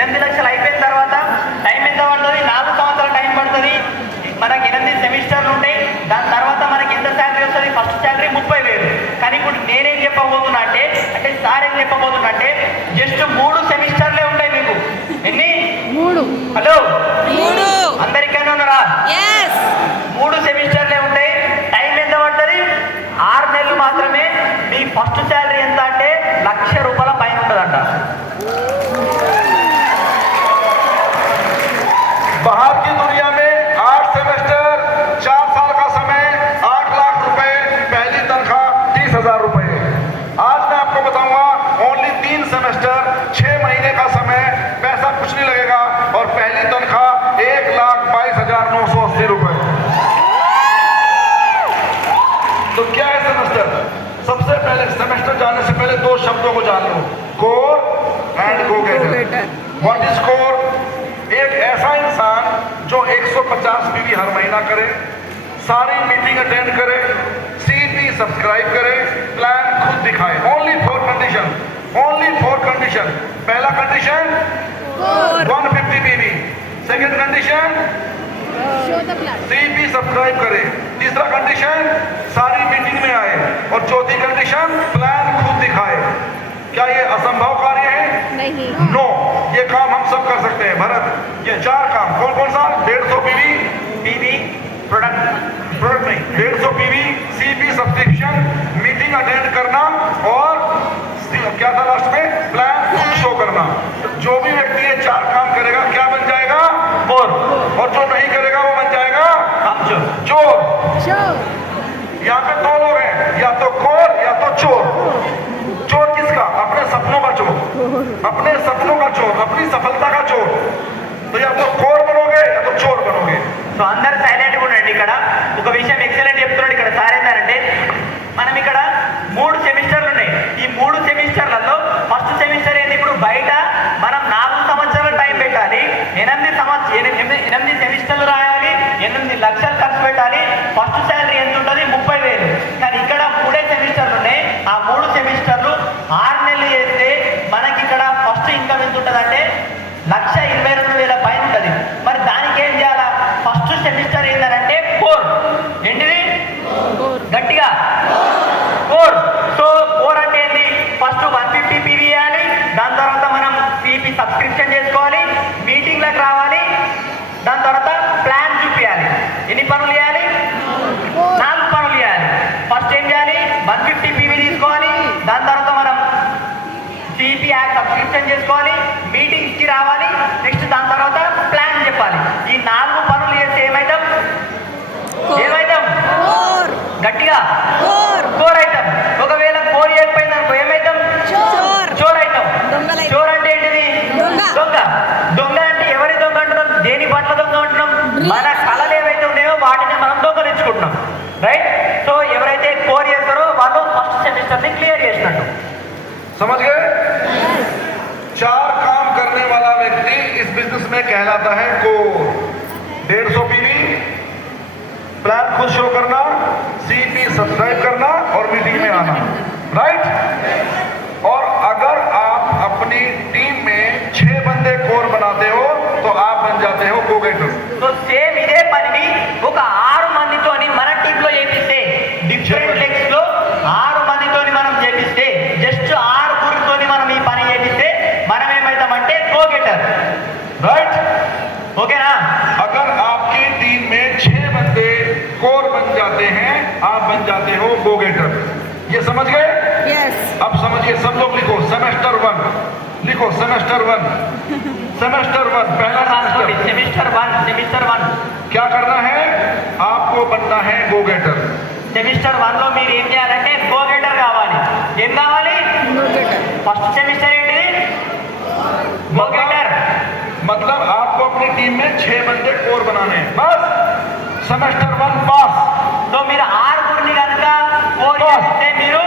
8 లక్షలు అయిపోయిన తర్వాత టైం ఎంత పడుతుంది? 4 సంవత్సరాల టైం పడుతుంది. మనకి 8 సెమిస్టర్లు ఉంటాయి. దాని తర్వాత మనకి ఎంత శాలరీ వస్తుంది? First salary 30,000. కానీ ఇప్పుడు నేనేం చెప్పబోతున్నా అంటే సార్ ఏం చెప్పబోతున్నా అంటే జస్ట్ 3 సెమిస్టర్లే ఉంటాయి మీకు. ఎన్ని? 3. హలో 3. అందరికైనా ఉన్నారా? 3 సెమిస్టర్లే ఉంటాయి. టైం ఎంత పడుతుంది? 6 నెలలు మాత్రమే. మీ ఫస్ట్ శాలరీ ఎంత అంటే ₹1,00,000 పైన ఉంటుందంట. बाहर की दुनिया में 8 सेमेस्टर 4 साल का समय 8 लाख रुपए, पहली तनख्वाह 30,000 रुपए। आज मैं आपको बताऊंगा ओनली 3 सेमेस्टर 6 महीने का समय, पैसा कुछ नहीं लगेगा और पहली तनख्वाह 1,22,980 रुपए। तो क्या है सेमेस्टर? सबसे पहले सेमेस्टर जाने से पहले 2 शब्दों को जान लो, core and go getter. What is core? एक ऐसा इंसान जो 150 बीवी हर महीना करे, सारी मीटिंग अटेंड करे, सीपी सब्सक्राइब करे, प्लान खुद दिखाए। Only 4 condition, only 4 condition. पहला कंडीशन 150 बीवी, सेकंड कंडीशन सीपी सब्सक्राइब करे, तीसरा कंडीशन सारी मीटिंग में आए और चौथी कंडीशन प्लान खुद दिखाए। क्या ये असंभव कार्य है? नहीं। नो, ये काम हम सब कर सकते हैं। भरत, ये 4 काम कौन कौन सा? 150 पीवी प्रोडक्ट नहीं, 150 PV, CP subscription, meeting attend करना और क्या था लास्ट में? प्लान शो करना। जो भी व्यक्ति ये 4 काम करेगा क्या बन जाएगा? कोर। और जो नहीं करेगा वो बन जाएगा चोर। यहाँ पे 2 लोग हैं, या तो कोर या तो चोर। चोर किसका? अपने सपनों का चोर, अपने सपनों का चोर, अपनी सफलता का चोर। तो या तो कोर बनोगे या तो चोर बनोगे। సో అందరు సైలెంట్గా ఉండండి. ఇక్కడ ఒక విషయం ఎక్సలెంట్ చెప్తున్నాడు. ఇక్కడ సార్ ఏంటంటే మనం ఇక్కడ 3 సెమిస్టర్లు ఉన్నాయి. ఈ 3 సెమిస్టర్లలో ఫస్ట్ సెమిస్టర్ ఏంది? ఇప్పుడు బయట మనం 4 సంవత్సరాల టైం పెట్టాలి. 8 సెమిస్టర్లు రాయాలి, 8 లక్షలు ఖర్చు పెట్టాలి. ఫస్ట్ శాలరీ ఎంత ఉంటుంది? 30,000. కానీ ఇక్కడ 3 సెమిస్టర్లు ఉన్నాయి. ఆ 3 సెమిస్టర్లు 6 నెలలు చేస్తే మనకి ఇక్కడ ఫస్ట్ ఇన్కమ్ ఎంత ఉంటుంది అంటే 1,22,000 పైన ఉంటుంది. మరి దానికి ఏం చేయాలా? ఫస్ట్ సెమిస్టర్ ఏంటంటే కోర్. ఏంటిది? గట్టిగా కోర్. సో కోర్ అంటే ఏంటి? ఫస్ట్ 150 పీవీ వేయాలి, దాని తర్వాత మనం సిపి సబ్స్క్రిప్షన్ చేసుకోవాలి, మీటింగ్లకు రావాలి, దాని తర్వాత ప్లాన్ చూపించాలి. ఎన్ని పనులు చేయాలి? 4 పనులు చేయాలి. ఫస్ట్ ఏం చేయాలి? 150 పీవీ తీసుకోవాలి, దాని తర్వాత మనం సిపి యాప్ సబ్స్క్రిప్షన్ చేసుకోవాలి, మీటింగ్స్కి రావాలి, నెక్స్ట్ దాని తర్వాత ప్లాన్ చెప్పాలి. ఈ 4 పనులు చేస్తే ఏమైతాం? గట్టిగా కోర్ అవుతాం. ఒకవేళ కోర్ చేయకపోయింది అనుకో ఏమైతాం? చోర్ అవుతాం. చోర్ అంటే ఏంటిది? దొంగ. దొంగ అంటే ఎవరి దొంగ అంటున్నాం? దేని పట్ల దొంగ అంటున్నాం? మన కళలు ఏవైతే ఉన్నాయో వాటిని మనం దొంగలించుకుంటున్నాం. రైట్? సో ఎవరైతే కోర్ చేస్తారో వాళ్ళు ఫస్ట్ సెమిస్టర్ని క్లియర్ చేసినట్టు. समझ गए? 4 काम करने वाला व्यक्ति इस बिजनेस में कहलाता है कोर। 150 पीवी, प्लान खुद शो करना, सीपी सब्सक्राइब करना और मीटिंग में आना। राइट? और अगर आप अपनी टीम में 6 बंदे कोर बनाते हो तो आप बन जाते हो गो गेटर। సో సేమ్ ఇదే పనిని ఒక 6 మందితోని మన టీంలో చేపిస్తే, డిఫరెంట్ లెగ్స్ లో 6 మందితోని మనం చేపిస్తే, జస్ట్ 6 గురితోని మనం ఈ పని చేపిస్తే మనం ఏమైతామంటే గో గెటర్. राइट? ఓకేనా? अगर आपकी टीम में 6 बंदे कोर बन जाते हैं आप बन जाते हो गो गेटर। ये समझ गए? अब समझिए, सब लोग लिखो सेमेस्टर 1, लिखो सेमेस्टर 1, सेमेस्टर 1 पहला సెమిస్టర్ 1 क्या करना है? आपको बनना है गो गेटर। సెమిస్టర్ 1లో మీరు ఏం చేయాలంటే గో గెటర్ కావాలి. ఏం కావాలి? ఫస్ట్ సెమిస్టర్ ఏంటిది? Go getter. मतलब आपको अपनी टीम में 6 बंदे कोर बनाने हैं, बस। सेमेस्टर 1 पास। సో మీరు 6 గురిని కనుక కోర్ చేస్తే మీరు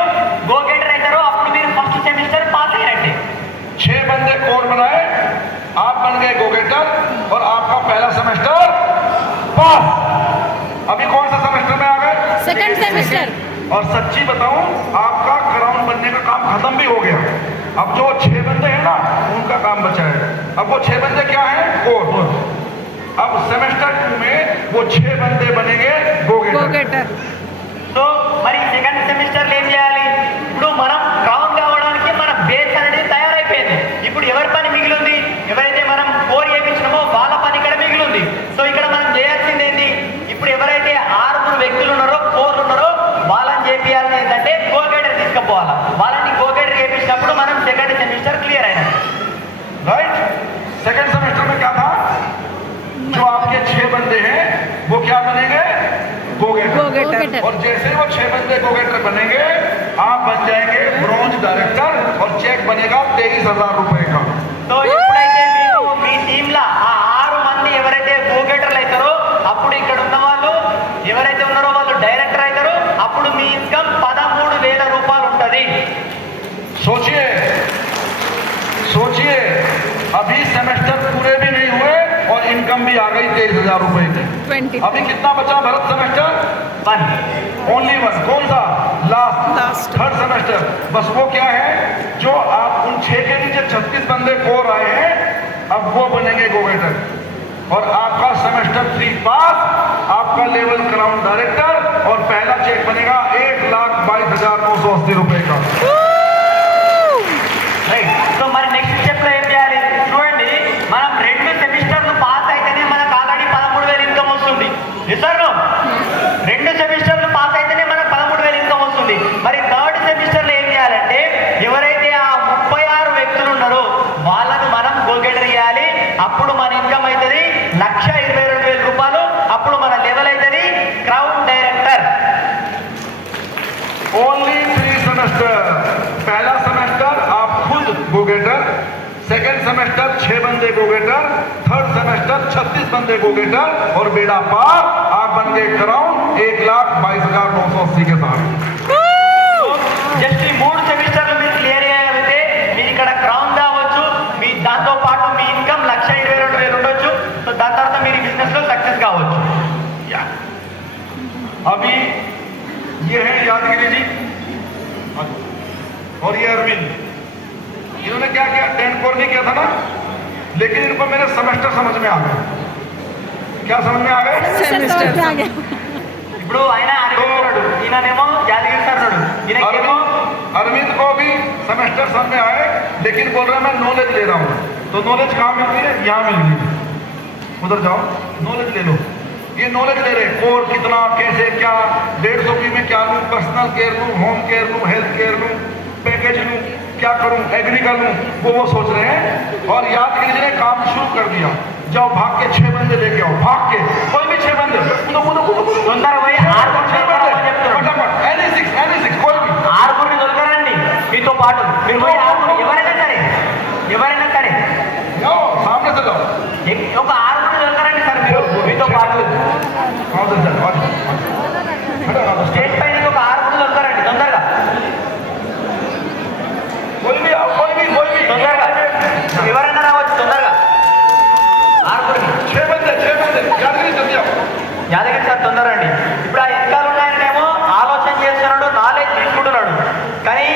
గో గెటర్ అవుతారు. అప్పుడు మీరు ఫస్ట్ సెమిస్టర్ పాస్ అయినట్టే. 6 बंदे कोर बनाए, आप बन गए गो गेटर और आपका पहला सेमेस्टर पास। अभी कौन सा सेमेस्टर में आ गए? Second semester. और सच्ची बताऊं, आपका क्राउन बनने बनने का काम खत्म भी हो गया। अब जो 6 बंदे हैं ना उनका काम बचा है। अब वो 6 बंदे क्या है? कोर। अब सेमेस्टर 2 में वो 6 बंदे बनेंगे गो गेटर। సో మరి సెకండ్ సెమిస్టర్ ఏం చేయాలి? ఇప్పుడు మనం క్రౌన్ కావడానికి మన బేస్ అనేది తయారైపోయింది. ఇప్పుడు ఎవరి పని మిగిలింది? ఎవరైతే మనం కోర్ చేయించినామో వాళ్ళ పని ఇక్కడ మిగిలింది. సో ఇక్కడ మనం చేయాల్సింది ఏంటి? ఇప్పుడు ఎవరైతే 6 వ్యక్తులు ఉన్నారో కోర్లు ఉన్నారో వాళ్ళని చేపియాల్సింది ఏంటంటే గోగేటర్ తీసుకుపోవాలా. వాళ్ళని గోగేటర్ చేపించినప్పుడు మనం సెకండ్ సెమిస్టర్ క్లియర్ అయినా. राइट। सेकंड सेमेस्टर में क्या था? जो आपके 6 बंदे हैं वो क्या बनेंगे? गो गेटर। और जैसे ही वो 6 बंदे गो गेटर बनेंगे आप बन जाएंगे ब्रॉन्ज डायरेक्टर और चेक बनेगा 23,000 रुपए का। సో ఎప్పుడైతే మీకు మీ టీంలో ఆ 6 మంది ఎవరైతే గో గేటర్లు అవుతారో అప్పుడు ఇక్కడ ఉన్న వాళ్ళు ఎవరైతే ఉన్నారో వాళ్ళు డైరెక్టర్ అవుతారు. అప్పుడు మీ ఇన్కమ్ 13,000 రూపాయలు ఉంటుంది. सोचिए सोचिए, अभी सेमेस्टर पूरे भी नहीं हुए और इनकम भी आ गई 23,000 रुपए की। 20। अभी कितना बचा भरत सेमेस्टर? 1 ओनली 1। कौन सा? Last third semester. बस वो क्या है, जो आप उन 6 के नीचे 36 बंदे कोर आए हैं अब वो बनेंगे गो गेटर और आपका सेमेस्टर 3 पास, आपका लेवल क्राउन डायरेक्टर और पहला चेक बनेगा 1,22,980 रुपए का। రైట్. సో మరి నెక్స్ట్ స్టెప్ లో ఏం చేయాలి? చూడండి, మనం 2 సెమిస్టర్లు పాస్ అయితేనే మనకు ఆల్రెడీ 13,000 ఇన్కమ్ వస్తుంది. నిజంగా 2 సెమిస్టర్లు పాస్ అయితేనే మనకు 13,000 ఇన్కమ్ వస్తుంది. మరి థర్డ్ సెమిస్టర్ లో ఏం చేయాలంటే ఎవరైతే ఆ 36 వ్యక్తులు ఉన్నారో వాళ్ళను మనం గోగేటర్ చేయాలి. అప్పుడు మన ఇన్కమ్ అవుతుంది 1,22,000 రూపాయలు. అప్పుడు మన లెవెల్ అవుతుంది క్రౌన్ డైరెక్టర్. Only 3 semester. पहला सेमेस्टर आप खुद गो गेटर, सेकेंड सेमेस्टर 6 बंदे गो गेटर, थर्ड सेमेस्टर 36 बंदे गो गेटर और बेड़ा पार आप बन गए क्राउन 1,22,980 के साथ। జస్ట్ ఈ 3 సెమిస్టర్లు మీరు క్లియర్ చేయగలిగితే మీరు ఇక్కడ క్రౌన్ కావచ్చు. మీ దాంతో పాటు మీ ఇన్కమ్ 1,22,000 ఉండొచ్చు. సో దాని తర్వాత మీరు ఈ బిజినెస్ లో సక్సెస్ కావచ్చు. अभी ये है यादगिरी जी और ये अरविंद। इन्होंने क्या किया? 10 कोर नहीं किया था ना, लेकिन इनको मेरे सेमेस्टर समझ में आ गए। क्या समझ में आ गए? ఇప్పుడు ఆయన అరవింద్, ఈయననేమో యాదగిరి సార్ ఉన్నాడు. ఈయనకేమో अरविंद को भी सेमेस्टर समझ में आए, लेकिन बोल रहा है मैं नॉलेज ले रहा हूँ। तो नॉलेज कहाँ मिलती है? यहाँ मिल रही है। उधर जाओ, नॉलेज ले लो। ये नॉलेज ले रहे, कोर कितना, कैसे, क्या 150 पी में क्या लूँ, पर्सनल केयर लूँ, होम केयर लूँ, हेल्थ केयर लूँ, पैकेज लूँ, क्या करूँ, एग्री कर लूँ, वो सोच रहे हैं। और यादगिरी जी ने काम शुरू कर दिया। जाओ भाग के 6 बंदे लेके आओ, भाग के कोई भी 6 बंदे తొందరగా పోయి 6 फटाफट एनी 6 कोई भी 6 దొరకరండి మీతో పాటు. మీరు పోయి 6 ఎవరైనా సరే जाओ, सामने से जाओ। ఒక 6 దొరకరండి సార్ మీరు మీతో పాటు. స్టేజ్ పైన ఒక 6 దొరకరండి తొందరగా. कोई भी आओ, कोई भी తొందరగా ఎవరైనా రావచ్చు తొందరగా. 6 बंदे यादगिरी जल्दी आओ। యాదగిరి సార్ తొందరండి. ఇప్పుడు ఆ వెనకాల ఉన్నాయనేమో ఆలోచన చేస్తున్నాడు, నాలెడ్జ్ తీసుకుంటున్నాడు. కానీ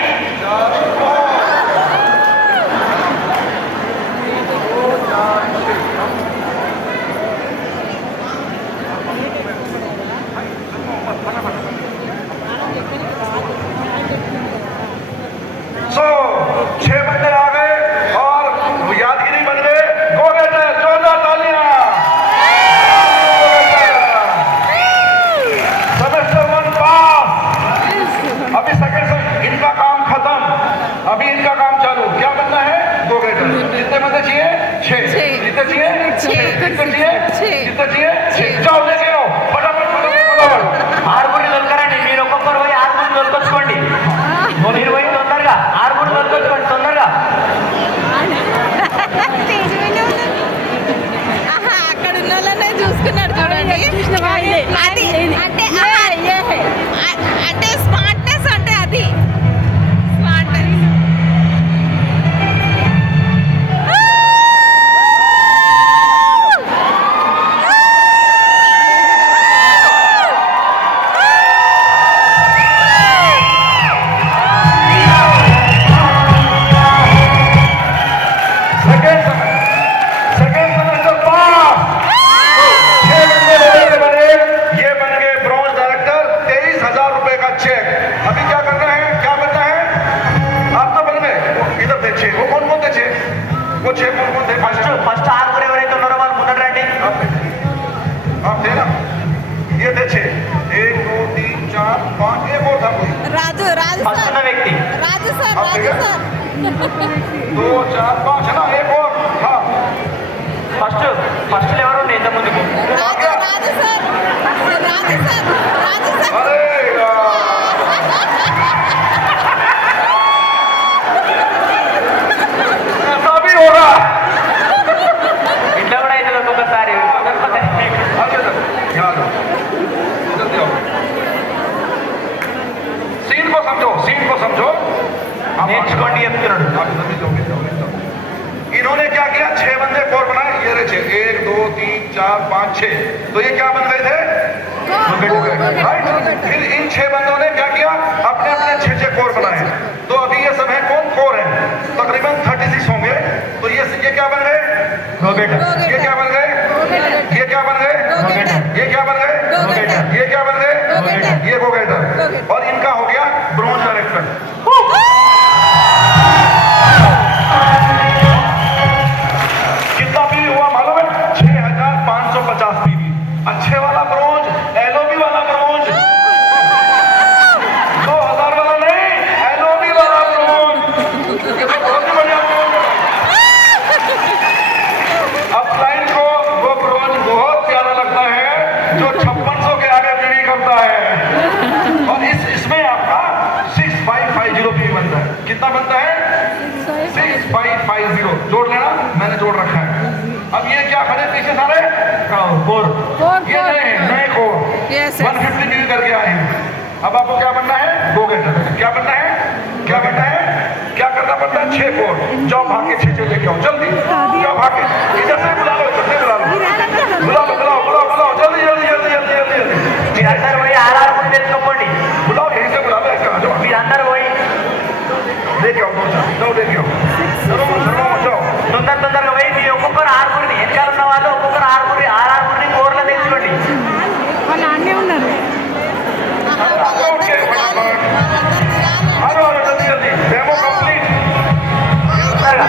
सो 6 बंदे आ गए और यादगिरी बन गए गो गेटर। जोरदार तालियां। सेमेस्टर 1 पास। अभी सेकंड से इनका काम खत्म, अभी इनका काम चालू। क्या बनना है? गो गेटर। कितने बंदे चाहिए? 6। कितने चाहिए? 6। कितने चाहिए? 6। जाओ लेके आओ फटाफट। 6 దొరకరండి. మీరు ఒక్కొక్కరు పోయి 6 దొరకొచ్చుకోండి. మీరు పోయి తొందరగా 6 దొరకొచ్చుకోండి తొందరగా. అక్కడ ఉన్న వాళ్ళనే చూసుకున్నాడు చూడండి. అది అంటే స్మార్ట్నెస్ అంటే అది స్మార్ట్నెస్. वो 6 कौन थे? ఫస్ట్ ఆరుగురు ఎవరైతే ఉన్నారో వాళ్ళు ముందర రండి. आप थे ना, ये थे 6, 1 2 3 4 5, एक और था कोई, రాజు రాజు ఫస్ట్ సార్ ఉన్న వ్యక్తి రాజు సార్ आप రాజు थे क्या? సార్ 2 4 5 है ना, एक और हाँ, ఫస్ట్ ఎవరు ఉండే ఇంత ముందుకు? రాజు రాజు సార్ రాజు సార్ రాజు సార్ अरे यार, ऐसा भी हो रहा है। ఇట్లా కూడా అయితే ఒక్కొక్కసారి आगे तक यहाँ आ जाओ, जल्दी आओ, सीन को समझो आप నేర్చుకోండి చెప్తున్నాడు. आप जल्दी जाओ, जल्दी जाओ, जल्दी जाओ। इन्होंने क्या किया, 6 बंदे कोर बनाए, ये रहे 6, 1 2 3 4 5 6, तो ये क्या बन गए थे? राइट। फिर इन 6 बंदों ने क्या किया, अपने अपने 6 कोर बनाए, तो अभी ये सब है कौन कोर है, तकरीबन 36 होंगे, तो ये क्या बन गए, ये क्या बन गए, ये क्या बन गए, ये क्या बन गए, ये क्या बन गए, ये गोगेटर, और इनका हो गया ब्रॉन्ज डायरेक्टर। कितना पीवी हुआ मालूम है? 6550 पीवी। अच्छे वाला ब्रॉन्ज, एलओबी वाला ब्रॉन्ज, 2000 वाला नहीं, एलओबी वाला ब्रॉन्ज, ये तो बहुत ही बढ़िया ब्रॉन्ज है। अब क्लाइंट को वो ब्रॉन्ज बहुत प्यारा लगता है जो 5600 के आगे पीढ़ी करता है, और इसमें आपका 6550 पीवी बनता है। कितना बनता है? 6550 जोड़ लेना, मैंने जोड़ रखा है। अब ये क्या खड़े पीछे सारे कोर, ये नए कोर Yes, yes. 150 पीवी करके आए हैं। अब आपको क्या बनना है? गो गेटर। क्या बनना है? क्या बनना है? क्या करना पड़ता है? 6 कोर। जाओ भाग के 6 लेके आओ, जल्दी जाओ भाग के, इधर से बुला लो, इधर से बुला लो, बुलाओ जल्दी जल्दी जल्दी जल्दी जल्दी जल्दी, మీరందరూ పోయి ఆరుగురు తెచ్చుకోండి. बुलाओ, यहीं से बुला लो, ऐसे आ जाओ, మీరందరూ పోయి लेके आओ, जाओ लेके आओ, चलो जाओ। తొందరగా పోయి మీ ఒక్కొక్కరు ఆరుగురిని వెనకాల ఉన్న వాళ్ళు ఒక్కొక్కరు ఆరుగురిని కోర్లో తెచ్చుకోండి. వాళ్ళు అన్నీ ఉన్నారు आ जाओ जल्दी जल्दी, डेमो कंप्लीट। తొందరగా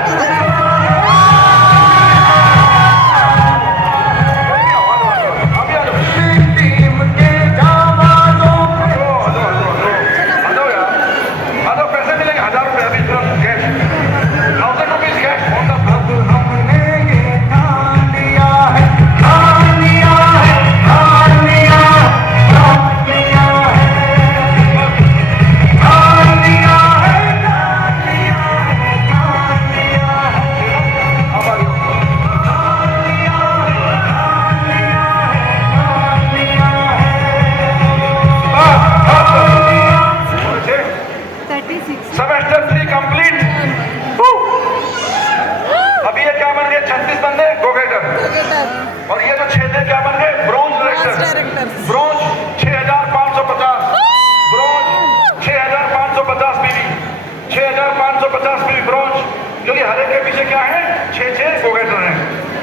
सेमेस्टर 3 कंप्लीट। अभी ये क्या बन गए? 36 बंदे गोगेटर, और ये जो 6 थे क्या बन गए? Bronze director. Bronze 6550, bronze 6550 PV, 6550 PV bronze, क्योंकि हर एक के पीछे क्या है? 6 गोगेटर हैं।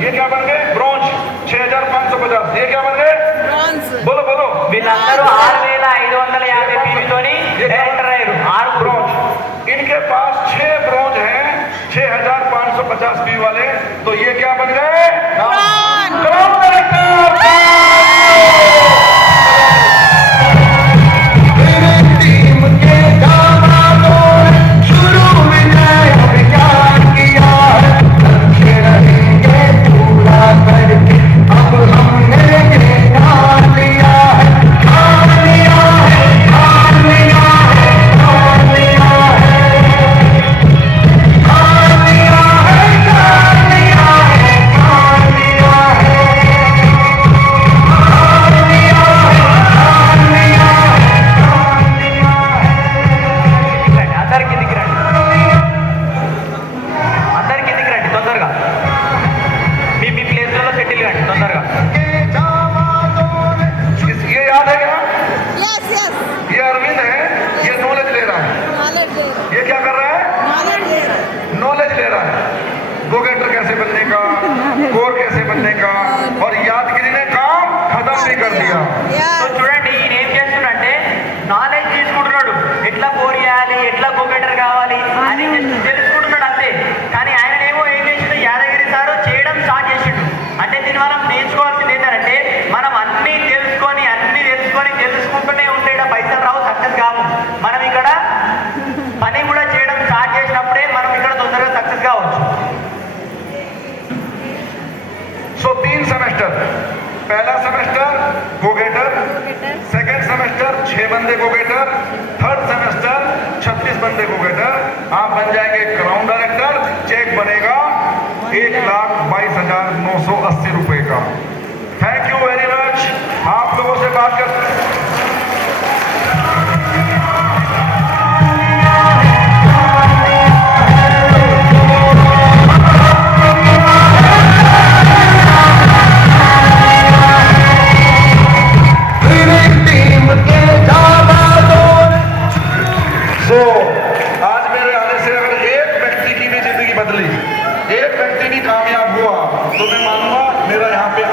ये क्या बन गए? ब्रॉन्ज 6550, ये क्या बन गए? बोलो बोलो, వీళ్ళందరూ 6550 పీవీతోని ఎంటర్ అయ్యారు. 6 ब्रॉन्ज, इनके पास 6 ब्रॉन्ज हैं 6550 पीवी वाले, तो ये क्या बन गए? Crown director. बंदे को गेटर आप बन जाएंगे क्राउन डायरेक्टर। चेक बनेगा 1,22,980 रुपए का। Thank you very much. आप लोगों से बात कर तो आज मेरे आने से अगर एक व्यक्ति की भी जिंदगी बदली, एक व्यक्ति भी कामयाब हुआ, तो मैं मानूंगा मेरा यहाँ पे